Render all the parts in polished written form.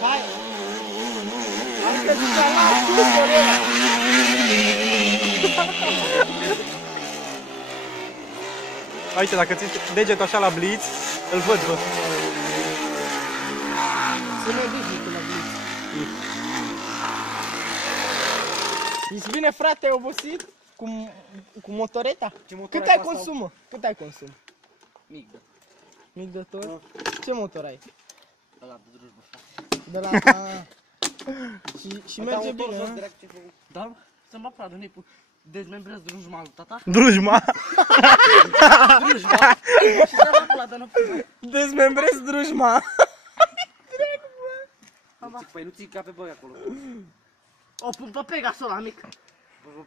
Hai! Hai că zice la sus, Orela! Uite, dacă ții degetul așa la blitz, îl văd, bă. Să ne degetul la blitz. Ești bine, frate, ai obosit? Cu motoreta? Cât ai consum? Cât ai consum? Mic, da. Mic de tot? Ce motor ai? Ăla de drujbă. De la... Și merge bine, nu? Da? Să mă pradă, nu-i dezmembrez drujma lui tata. Drujma! Drujma! Și să mă pradă, nu pune. Dezmembrez drujma! Păi nu ții ca pe băi acolo. O pun pe Pegasus ăla mic. Pe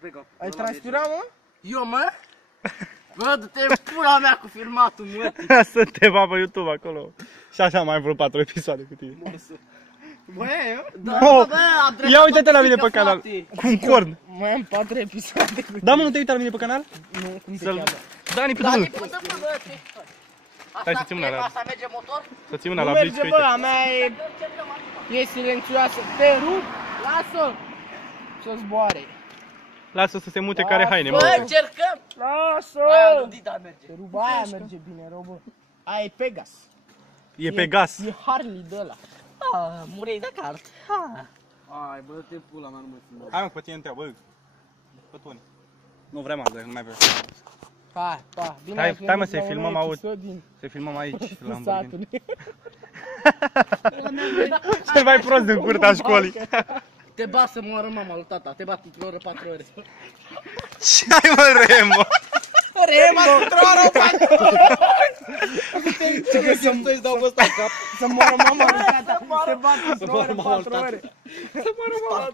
Pegasus. Ai transpirat, mă? Eu, mă? Bă, du-te în pula mea cu filmatul, mă. Suntem pe YouTube acolo. Și așa mai am vreo 4 episoade cu tine. Bă, eu? Da, Oh, bă, Andrei, ia uite-te la mine pe frate. canal. Cu un corn. Mai am 4 episoade cu Da, mă, nu te uita la mine pe canal? Nu, cum te Să-l... cheamă? Dani, pe Da, drumul. tipul de bă, ce Hai să asta ții cu mâna la... asta merge motor? Să ții mâna Nu la blitz, merge, bă, uite. a mea e silențioasă. Te rup, lasă să zboare. Lasă să se mute care haine, mă. Bă, încercăm! Lasă! Aia lui Dida merge. Te rup, aia merge bine, robă. Aia e Pegas. E pe gas. E Harley de ăla. Ah, murei de cart. Ai, bă, te pula mea, nu mai filmau. Hai, mă, pe tine întreabă, bă. Pe Toni. Nu vrem azi, nu mai vrem. Hai, pa, bine Hai, ai stai, mă, venit să-i la un filmăm, nou aud. episod din Să filmăm aici, la Lamborghini. satului. Cel mai prost din curtea școlii. Te bat să moară mama lui tata, te bat într-o oră 4 ore. Ce ai, mă, Remo? Rema, într-o oră, 4 ore! Ce că să-ți dau pe ăsta în cap? Să moară mama lui tata, te bat într-o oră, 4 ore. Să moară mama